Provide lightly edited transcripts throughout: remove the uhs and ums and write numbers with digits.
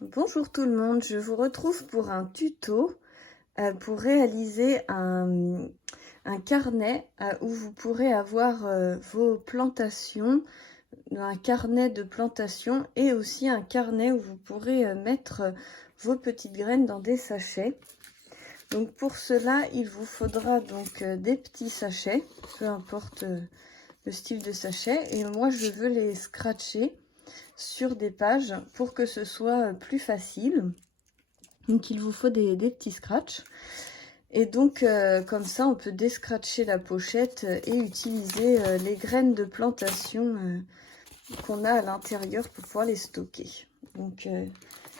Bonjour tout le monde, je vous retrouve pour un tuto pour réaliser un carnet où vous pourrez avoir vos plantations, un carnet de plantation et aussi un carnet où vous pourrez mettre vos petites graines dans des sachets. Donc pour cela, il vous faudra donc des petits sachets, peu importe le style de sachet, et moi je veux les scratcher sur des pages pour que ce soit plus facile. Donc il vous faut des petits scratchs. Et donc comme ça on peut déscratcher la pochette et utiliser les graines de plantation qu'on a à l'intérieur pour pouvoir les stocker. Donc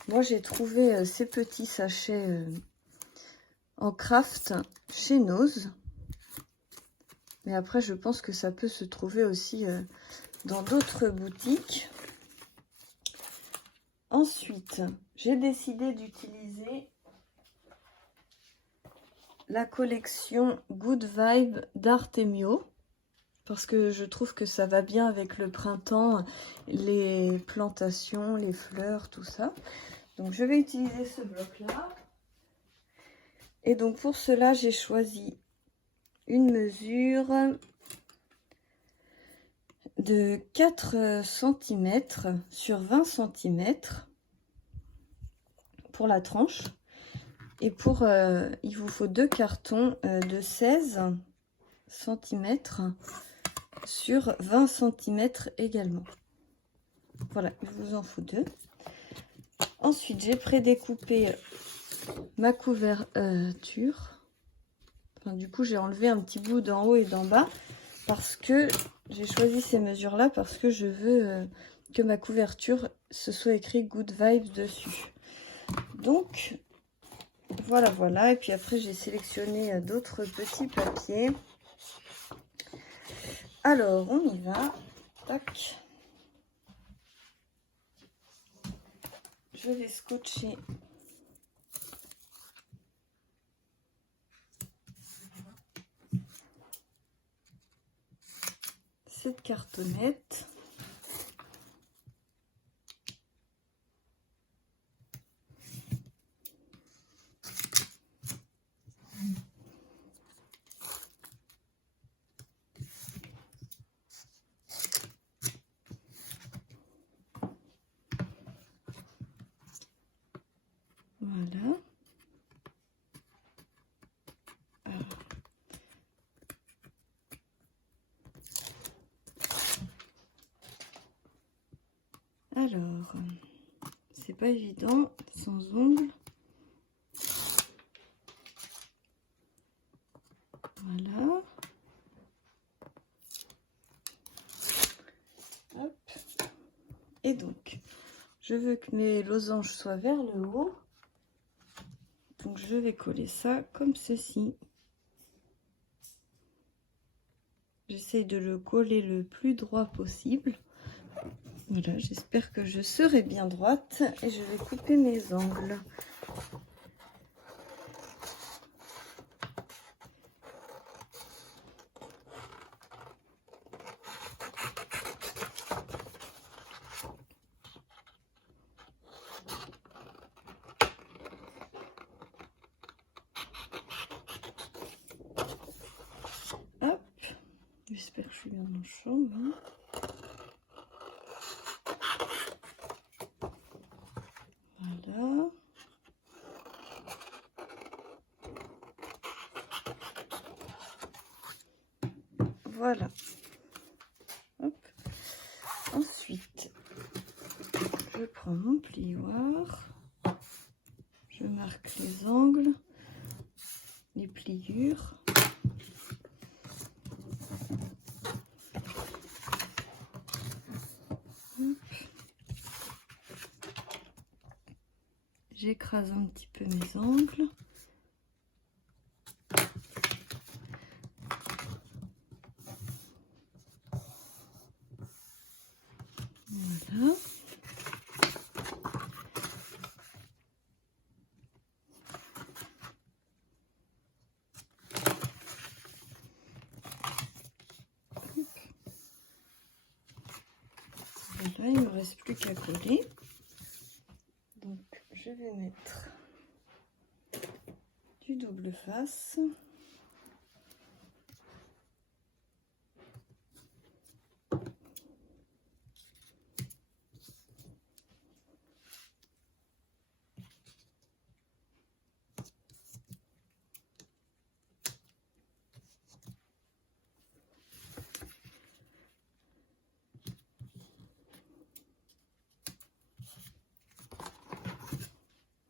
moi j'ai trouvé ces petits sachets en craft chez Nose. Mais après je pense que ça peut se trouver aussi dans d'autres boutiques. Ensuite, j'ai décidé d'utiliser la collection Good Vibe d'Artemio parce que je trouve que ça va bien avec le printemps, les plantations, les fleurs, tout ça. Donc je vais utiliser ce bloc-là. Et donc pour cela, j'ai choisi une mesure de 4 cm sur 20 cm pour la tranche. Et pour, il vous faut 2 cartons de 16 cm sur 20 cm également. Voilà, il vous en faut 2. Ensuite, j'ai prédécoupé ma couverture. Enfin, du coup, j'ai enlevé un petit bout d'en haut et d'en bas parce que j'ai choisi ces mesures-là parce que je veux que ma couverture, ce soit écrit Good Vibes dessus. Donc, voilà. Et puis après, j'ai sélectionné d'autres petits papiers. Alors, on y va. Tac. Je vais scotcher cette cartonnette. Voilà. Alors, c'est pas évident sans ongles. Voilà. Hop. Et donc, je veux que mes losanges soient vers le haut. Donc, je vais coller ça comme ceci. J'essaye de le coller le plus droit possible. Voilà, j'espère que je serai bien droite et je vais couper mes angles. Hop, j'espère que je suis bien dans le champ. Hein. Voilà. Voilà. Hop. Ensuite, je prends mon plioir. Je marque les angles, les pliures. J'écrase un petit peu mes angles. Voilà. Voilà, il ne me reste plus qu'à coller. Donc, je vais mettre du double face.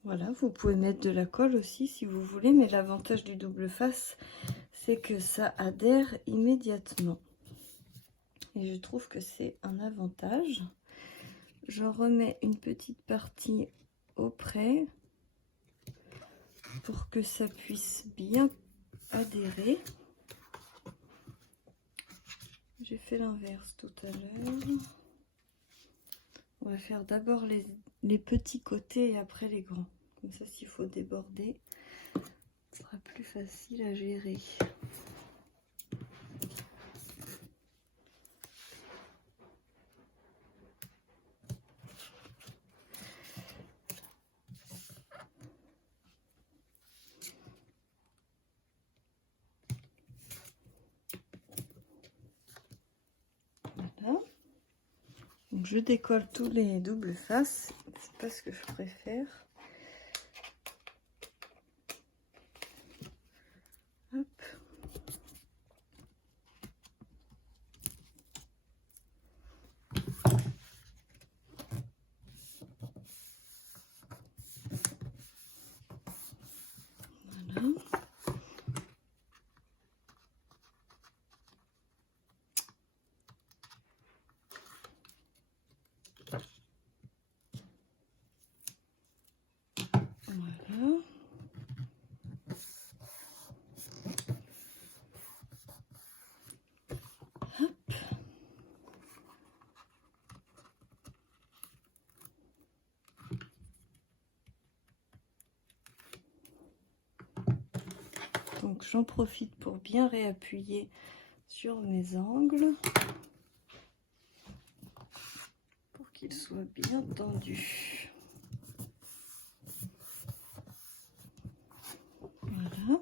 Voilà, vous pouvez mettre de la colle aussi si vous voulez, mais l'avantage du double face, c'est que ça adhère immédiatement. Et je trouve que c'est un avantage. J'en remets une petite partie auprès pour que ça puisse bien adhérer. J'ai fait l'inverse tout à l'heure. On va faire d'abord les petits côtés et après les grands. Comme ça, s'il faut déborder, ce sera plus facile à gérer. Voilà. Donc je décolle tous les doubles faces. C'est pas ce que je préfère. Hop. Voilà. Voilà. Hop. Donc j'en profite pour bien réappuyer sur mes angles pour qu'ils soient bien tendus. Voilà.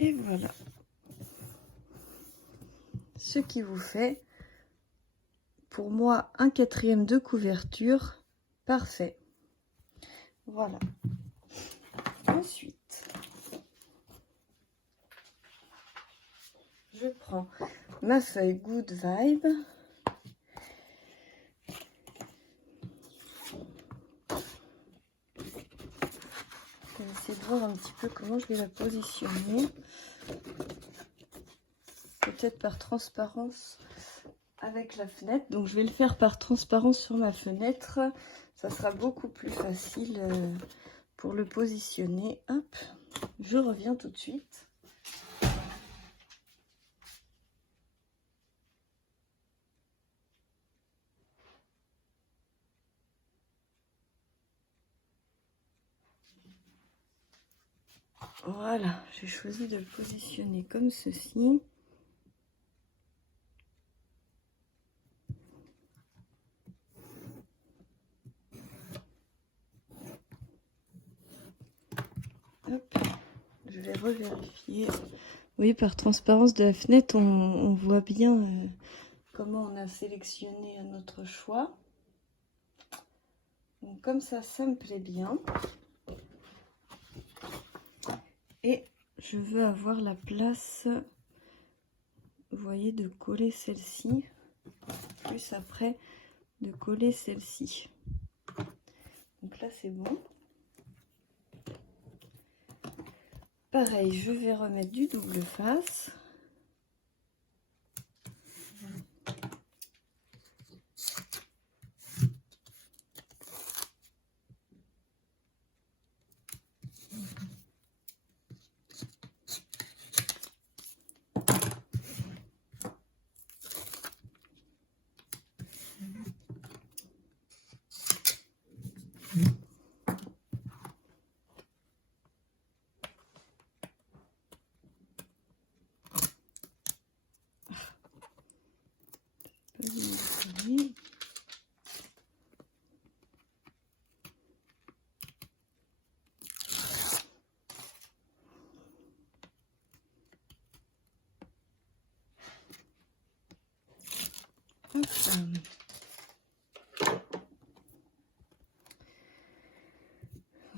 Et voilà. Ce qui vous fait, pour moi, un 4e de couverture parfait. Voilà. Ensuite, je prends ma feuille Good Vibe. Je vais essayer de voir un petit peu comment je vais la positionner. Peut-être par transparence avec la fenêtre. Donc je vais le faire par transparence sur ma fenêtre. Ça sera beaucoup plus facile pour le positionner. Hop, je reviens tout de suite. Voilà, j'ai choisi de le positionner comme ceci. Hop, je vais revérifier. Oui, par transparence de la fenêtre, on voit bien comment on a sélectionné notre choix. Donc comme ça me plaît bien. Et je veux avoir la place, vous voyez, de coller celle-ci, plus après de coller celle-ci. Donc là c'est bon. Pareil, je vais remettre du double face.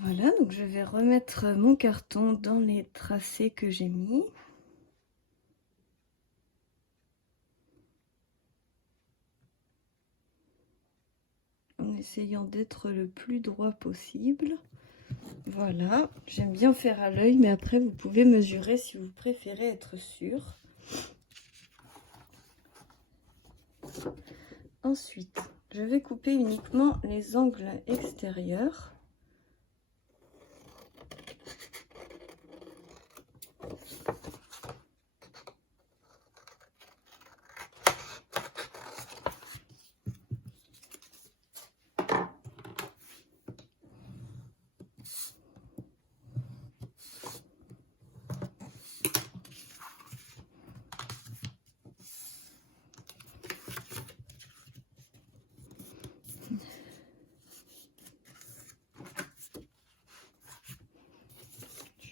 Voilà, donc je vais remettre mon carton dans les tracés que j'ai mis. En essayant d'être le plus droit possible. Voilà, j'aime bien faire à l'œil, mais après vous pouvez mesurer si vous préférez être sûr. Ensuite, je vais couper uniquement les angles extérieurs.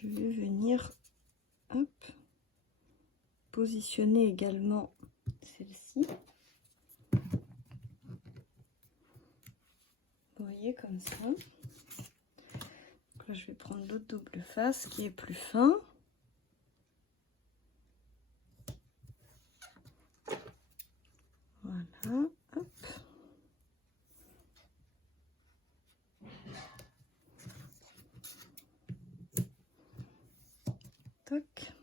Je vais venir positionner également celle-ci. Vous voyez, comme ça. Donc là, je vais prendre l'autre double face qui est plus fin. Voilà, hop. Toc.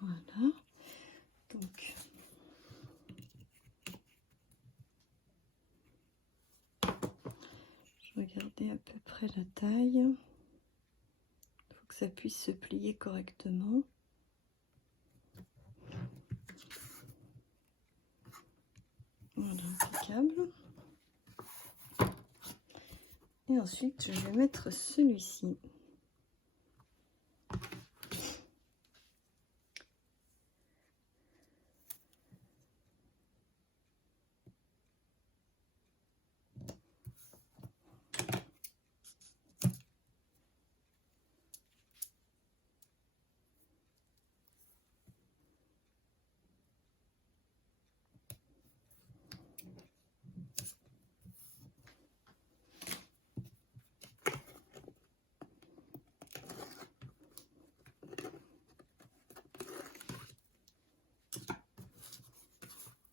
Voilà. Donc, je regardais à peu près la taille. Il faut que ça puisse se plier correctement. Voilà, impeccable. Et ensuite, je vais mettre celui-ci.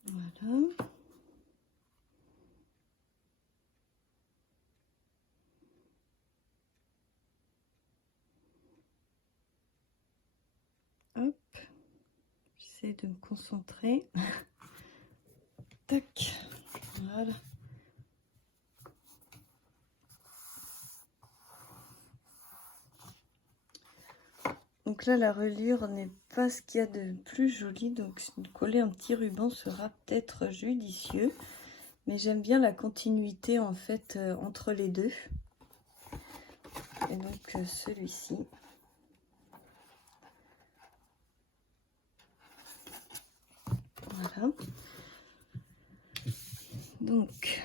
Voilà. Hop. J'essaie de me concentrer. Tac. Voilà. Donc là, la reliure n'est pas ce qu'il y a de plus joli, donc coller un petit ruban sera peut-être judicieux. Mais j'aime bien la continuité en fait entre les deux. Et donc celui-ci. Voilà. Donc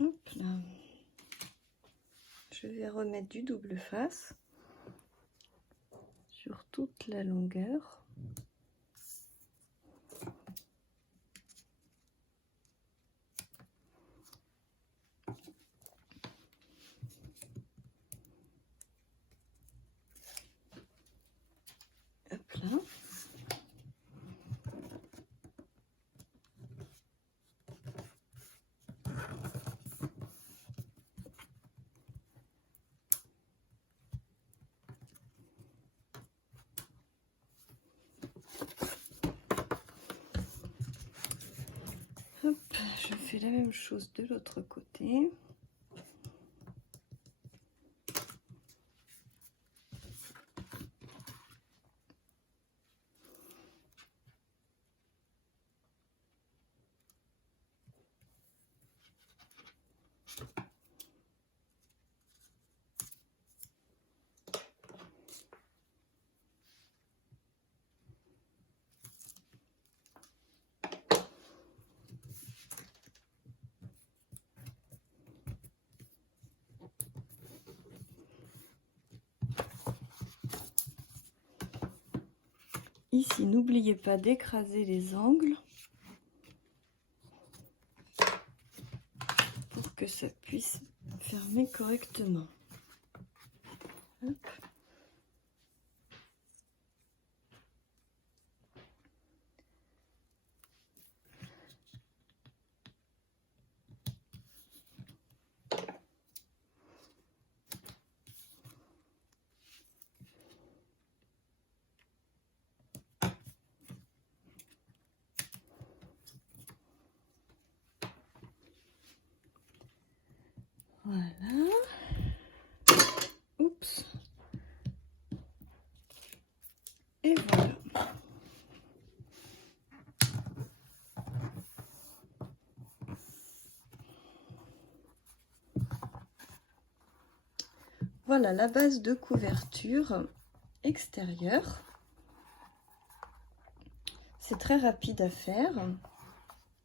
hop là. Je vais remettre du double face sur toute la longueur. Hop là. Hop, je fais la même chose de l'autre côté. Ici, n'oubliez pas d'écraser les angles pour que ça puisse fermer correctement. Hop. Voilà. Oups. Et voilà. Voilà la base de couverture extérieure. C'est très rapide à faire.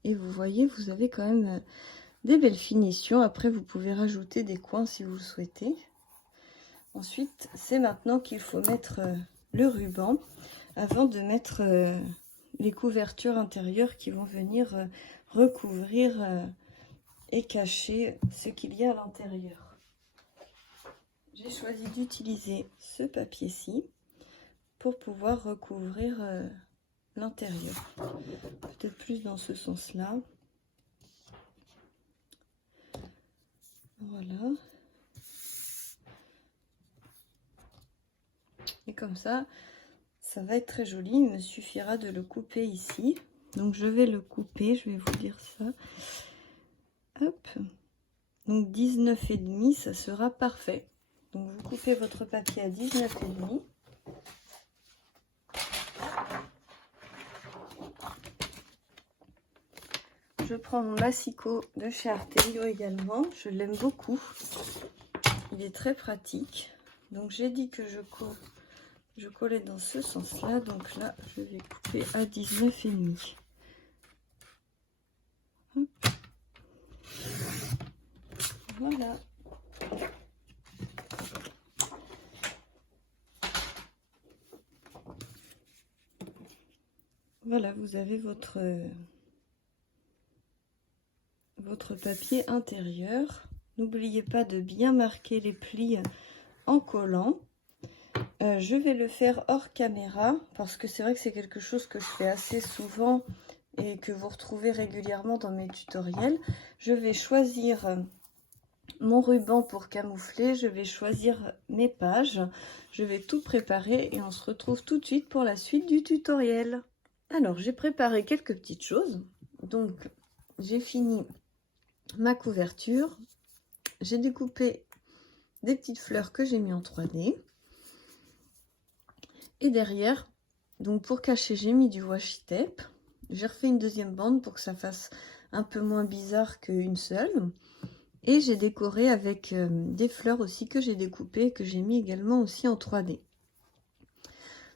Et vous voyez, vous avez quand même des belles finitions. Après, vous pouvez rajouter des coins si vous le souhaitez. Ensuite, c'est maintenant qu'il faut mettre le ruban avant de mettre les couvertures intérieures qui vont venir recouvrir et cacher ce qu'il y a à l'intérieur. J'ai choisi d'utiliser ce papier-ci pour pouvoir recouvrir l'intérieur. Peut-être plus dans ce sens-là. Voilà. Et comme ça, ça va être très joli. Il me suffira de le couper ici. Donc je vais le couper, je vais vous dire ça. Hop. Donc 19,5, ça sera parfait. Donc vous coupez votre papier à 19,5. Je prends mon massicot de chez Artellio également. Je l'aime beaucoup. Il est très pratique. Donc j'ai dit que je collais dans ce sens-là. Donc là, je vais couper à 19,5. Voilà. Voilà, vous avez votre papier intérieur. N'oubliez pas de bien marquer les plis en collant. Je vais le faire hors caméra parce que c'est vrai que c'est quelque chose que je fais assez souvent et que vous retrouvez régulièrement dans mes tutoriels. Je vais choisir mon ruban pour camoufler, je vais choisir mes pages, je vais tout préparer et on se retrouve tout de suite pour la suite du tutoriel. Alors j'ai préparé quelques petites choses. Donc j'ai fini ma couverture, j'ai découpé des petites fleurs que j'ai mis en 3D. Et derrière, donc pour cacher, j'ai mis du washi tape. J'ai refait une deuxième bande pour que ça fasse un peu moins bizarre qu'une seule. Et j'ai décoré avec des fleurs aussi que j'ai découpées, que j'ai mis également aussi en 3D.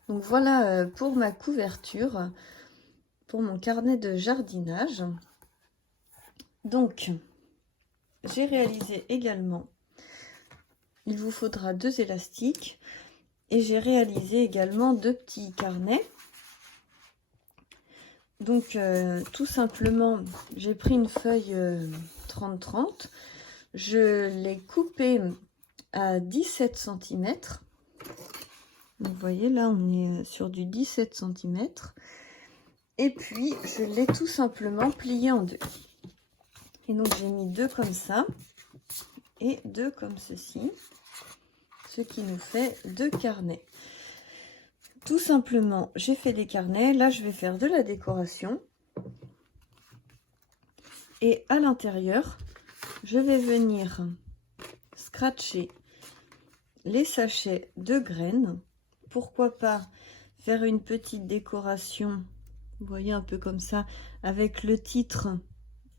Donc voilà pour ma couverture, pour mon carnet de jardinage. Donc, j'ai réalisé également, il vous faudra 2 élastiques. Et j'ai réalisé également 2 petits carnets. Donc tout simplement, j'ai pris une feuille 30-30. Je l'ai coupée à 17 cm. Vous voyez, là, on est sur du 17 cm. Et puis, je l'ai tout simplement plié en 2. Et donc, j'ai mis 2 comme ça et 2 comme ceci. Ce qui nous fait 2 carnets. Tout simplement, j'ai fait des carnets. Là, je vais faire de la décoration. Et à l'intérieur, je vais venir scratcher les sachets de graines. Pourquoi pas faire une petite décoration, vous voyez, un peu comme ça, avec le titre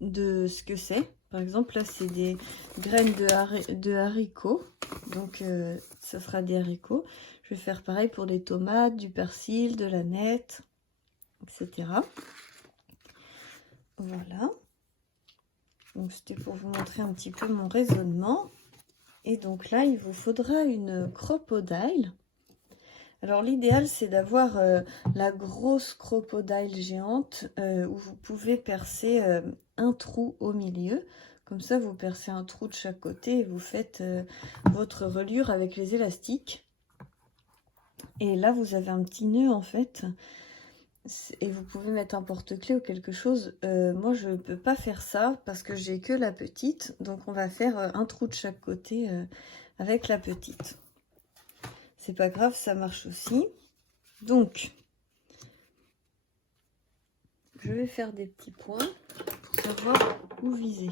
de ce que c'est. Par exemple, là, c'est des graines de haricots. Donc, ça sera des haricots. Je vais faire pareil pour des tomates, du persil, de l'aneth, etc. Voilà. Donc, c'était pour vous montrer un petit peu mon raisonnement. Et donc là, il vous faudra une crocodile Alors l'idéal c'est d'avoir la grosse crocodile géante où vous pouvez percer un trou au milieu. Comme ça vous percez un trou de chaque côté et vous faites votre reliure avec les élastiques. Et là vous avez un petit nœud en fait. Et vous pouvez mettre un porte-clés ou quelque chose. Moi je ne peux pas faire ça parce que j'ai que la petite. Donc on va faire un trou de chaque côté avec la petite. C'est pas grave, ça marche aussi. Donc je vais faire des petits points pour savoir où viser.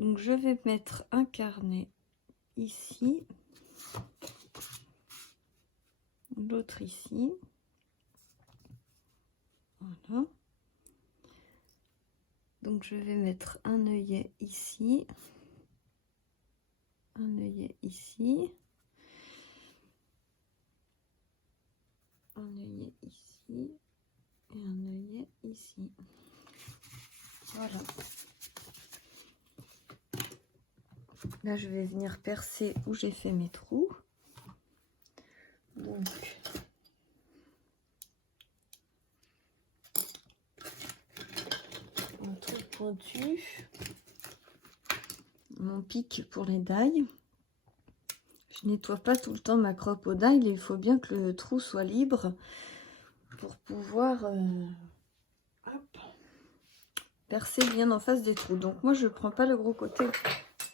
Donc je vais mettre un carnet ici, l'autre ici. Voilà. Donc je vais mettre un œillet ici, un œillet ici, un œillet ici et un œillet ici. Voilà. Là je vais venir percer où j'ai fait mes trous. Donc un trou pointu, mon pic pour les dailles. Je nettoie pas tout le temps ma crocodile, il faut bien que le trou soit libre pour pouvoir percer bien en face des trous. Donc moi je prends pas le gros côté,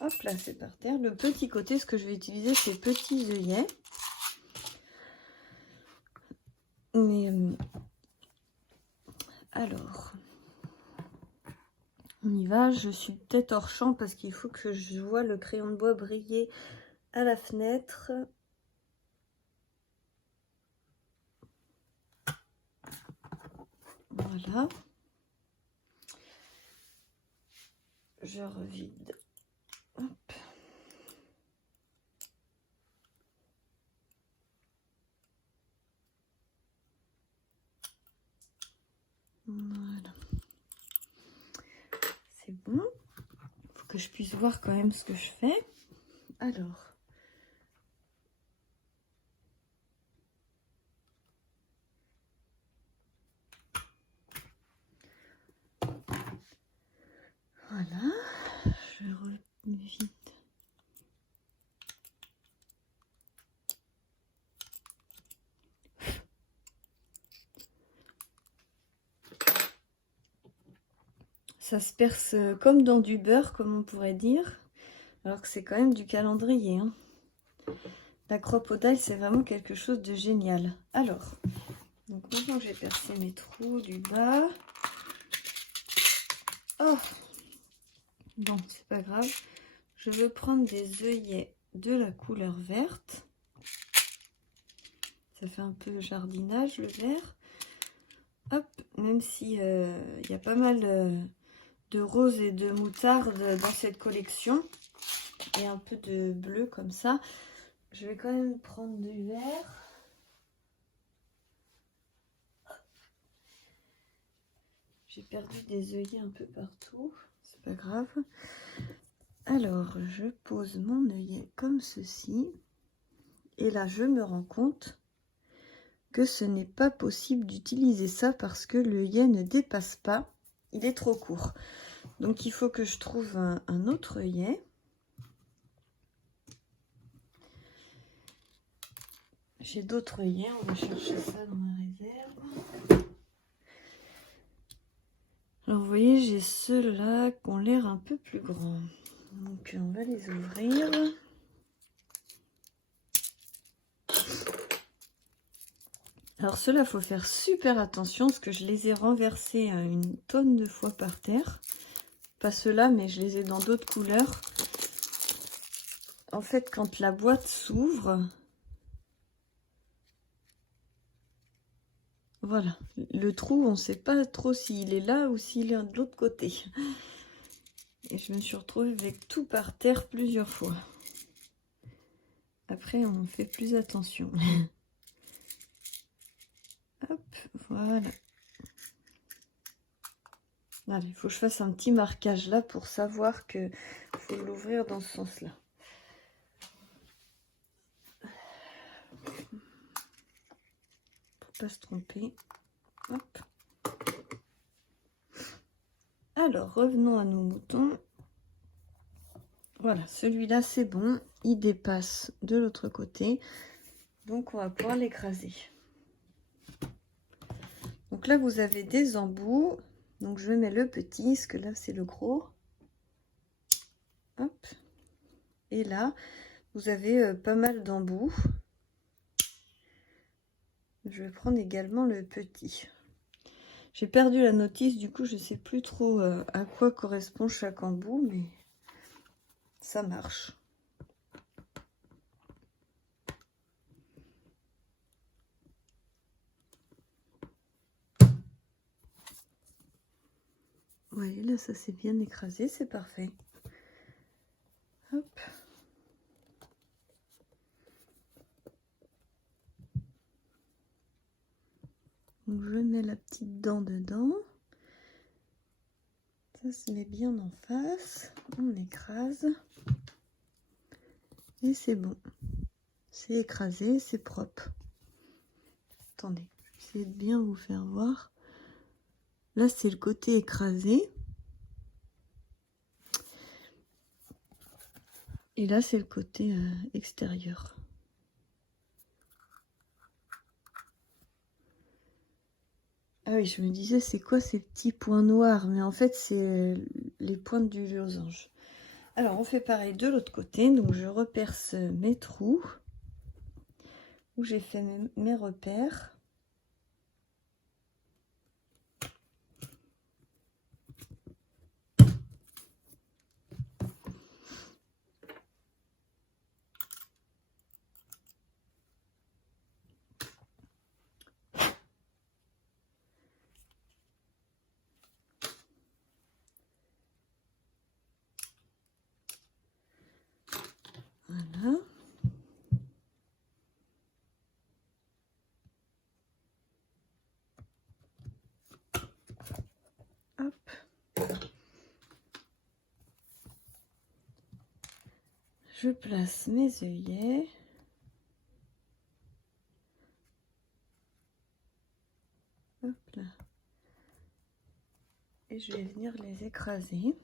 hop là c'est par terre. Le petit côté, ce que je vais utiliser c'est petits œillets. Mais alors on y va, je suis peut-être hors champ parce qu'il faut que je vois le crayon de bois briller à la fenêtre. Voilà. Je revide. Hop. Voilà. C'est bon. Il faut que je puisse voir quand même ce que je fais. Alors. Voilà. Je revide. Ça se perce comme dans du beurre, comme on pourrait dire. Alors que c'est quand même du calendrier. Hein. La crocodile, c'est vraiment quelque chose de génial. Alors, donc maintenant que j'ai percé mes trous du bas. Oh! Bon, c'est pas grave. Je veux prendre des œillets de la couleur verte. Ça fait un peu jardinage, le vert. Hop, même si y a pas mal de rose et de moutarde dans cette collection. Et un peu de bleu comme ça. Je vais quand même prendre du vert. J'ai perdu des œillets un peu partout. C'est pas grave. Alors, je pose mon œillet comme ceci. Et là, je me rends compte que ce n'est pas possible d'utiliser ça parce que l'œillet ne dépasse pas. Il est trop court. Donc, il faut que je trouve un autre œillet. J'ai d'autres œillets. On va chercher ça dans ma réserve. Alors, vous voyez, j'ai ceux-là qui ont l'air un peu plus grands. Donc, on va les ouvrir. Alors, ceux-là, il faut faire super attention parce que je les ai renversés une tonne de fois par terre. Pas ceux-là, mais je les ai dans d'autres couleurs. En fait, quand la boîte s'ouvre, voilà, le trou, on ne sait pas trop s'il est là ou s'il est de l'autre côté. Et je me suis retrouvée avec tout par terre plusieurs fois. Après, on fait plus attention. Hop, voilà. Allez, il faut que je fasse un petit marquage là pour savoir que faut l'ouvrir dans ce sens-là. pas se tromper. Hop. Alors, revenons à nos moutons. Voilà, celui-là, c'est bon. Il dépasse de l'autre côté. Donc, on va pouvoir l'écraser. Donc là, vous avez des embouts. Donc, je mets le petit, parce que là, c'est le gros. Hop. Et là, vous avez pas mal d'embouts. Je vais prendre également le petit. J'ai perdu la notice, du coup, je ne sais plus trop à quoi correspond chaque embout, mais ça marche. Oui, là, ça s'est bien écrasé, c'est parfait. Hop. Donc, je mets la petite dent dedans. Ça se met bien en face. On écrase. Et c'est bon. C'est écrasé, c'est propre. Attendez, je vais essayer de bien vous faire voir. Là, c'est le côté écrasé. Et là, c'est le côté extérieur. Ah oui, je me disais, c'est quoi ces petits points noirs? Mais en fait, c'est les pointes du losange. Alors, on fait pareil de l'autre côté. Donc, je reperce mes trous où j'ai fait mes repères. Voilà. Hop. Je place mes œillets. Hop là. Et je vais venir les écraser.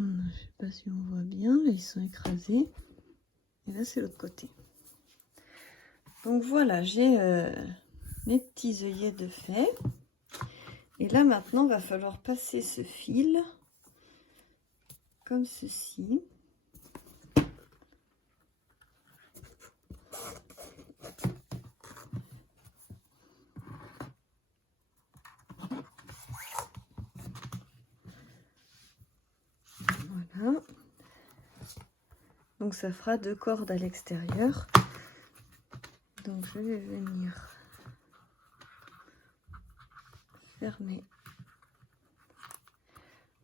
Je sais pas si on voit bien, là ils sont écrasés. Et là c'est l'autre côté. Donc voilà, j'ai mes petits œillets de fait. Et là maintenant, il va falloir passer ce fil comme ceci. Voilà. Donc ça fera 2 cordes à l'extérieur. Donc je vais venir fermer.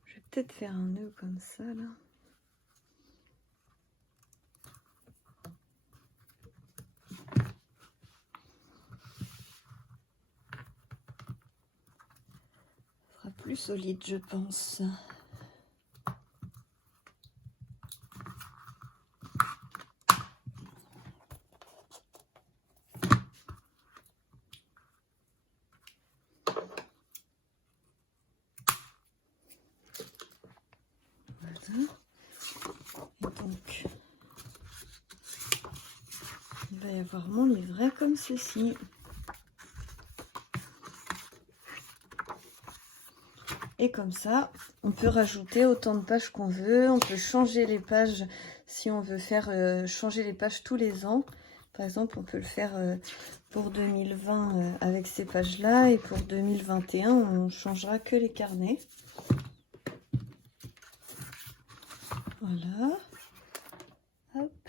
Je vais peut-être faire un nœud comme ça là. Ça sera plus solide, je pense. Donc, il va y avoir mon livret comme ceci. Et comme ça, on peut rajouter autant de pages qu'on veut. On peut changer les pages si on veut faire changer les pages tous les ans. Par exemple, on peut le faire pour 2020 avec ces pages-là. Et pour 2021, on changera que les carnets. Voilà. Hop.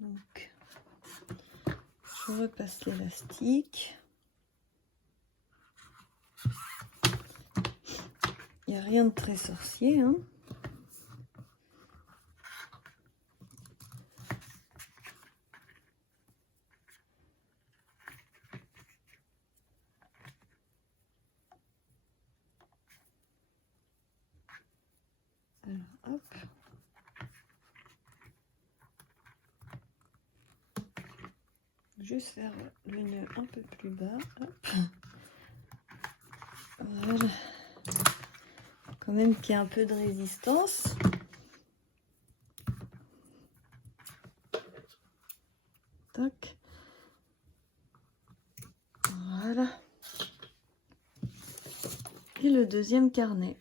Donc, je repasse l'élastique. Il n'y a rien de très sorcier, hein. Alors, hop. Juste faire le nœud un peu plus bas. Hop. Voilà. Quand même qu'il y a un peu de résistance. Tac. Voilà. Et le deuxième carnet.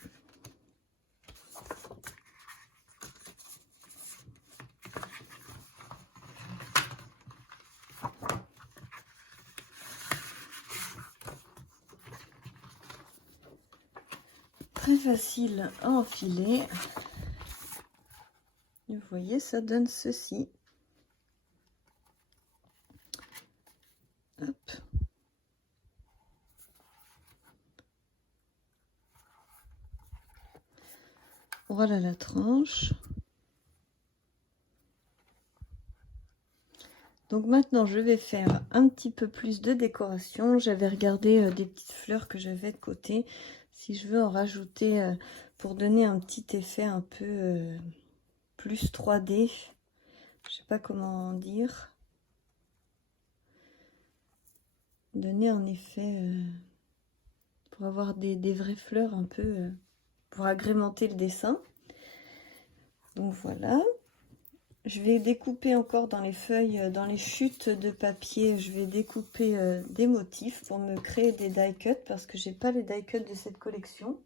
Très facile à enfiler. Vous voyez, ça donne ceci. Hop. Voilà la tranche. Donc maintenant, je vais faire un petit peu plus de décoration. J'avais regardé des petites fleurs que j'avais de côté. Si je veux en rajouter pour donner un petit effet un peu plus 3D. Je sais pas comment dire. Donner un effet pour avoir des vraies fleurs un peu pour agrémenter le dessin. Donc voilà. Je vais découper encore dans les feuilles, dans les chutes de papier, je vais découper des motifs pour me créer des die cuts parce que j'ai pas les die cuts de cette collection.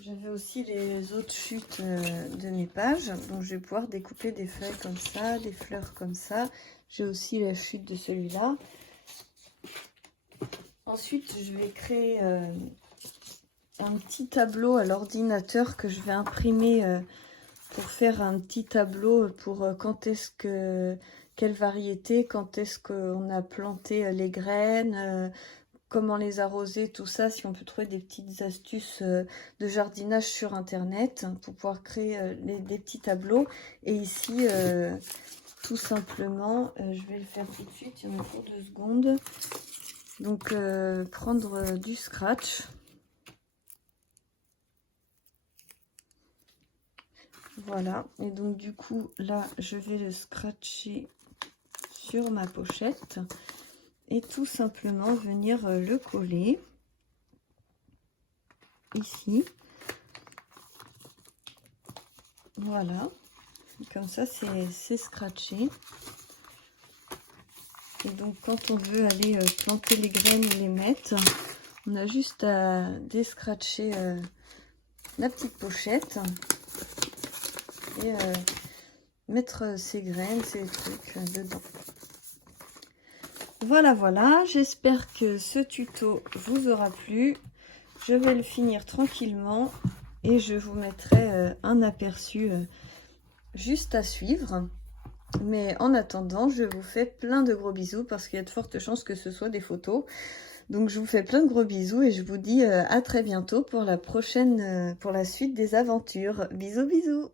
J'avais aussi les autres chutes de mes pages, donc je vais pouvoir découper des feuilles comme ça, des fleurs comme ça. J'ai aussi la chute de celui-là. Ensuite, je vais créer un petit tableau à l'ordinateur que je vais imprimer pour faire un petit tableau pour quand est-ce que, quelle variété, quand est-ce qu'on a planté les graines, comment les arroser, tout ça, si on peut trouver des petites astuces de jardinage sur internet pour pouvoir créer des petits tableaux. Et ici, tout simplement, je vais le faire tout de suite, il y en a pour 2 secondes. Donc, prendre du scratch. Voilà, et donc du coup, là, je vais le scratcher sur ma pochette et tout simplement venir le coller ici. Voilà, comme ça, c'est scratché. Et donc, quand on veut aller planter les graines et les mettre, on a juste à déscratcher la petite pochette. Et mettre ses graines, ses trucs dedans. Voilà, voilà. J'espère que ce tuto vous aura plu. Je vais le finir tranquillement et je vous mettrai un aperçu juste à suivre. Mais en attendant, je vous fais plein de gros bisous parce qu'il y a de fortes chances que ce soit des photos. Donc je vous fais plein de gros bisous et je vous dis à très bientôt pour la prochaine, pour la suite des aventures. Bisous, bisous!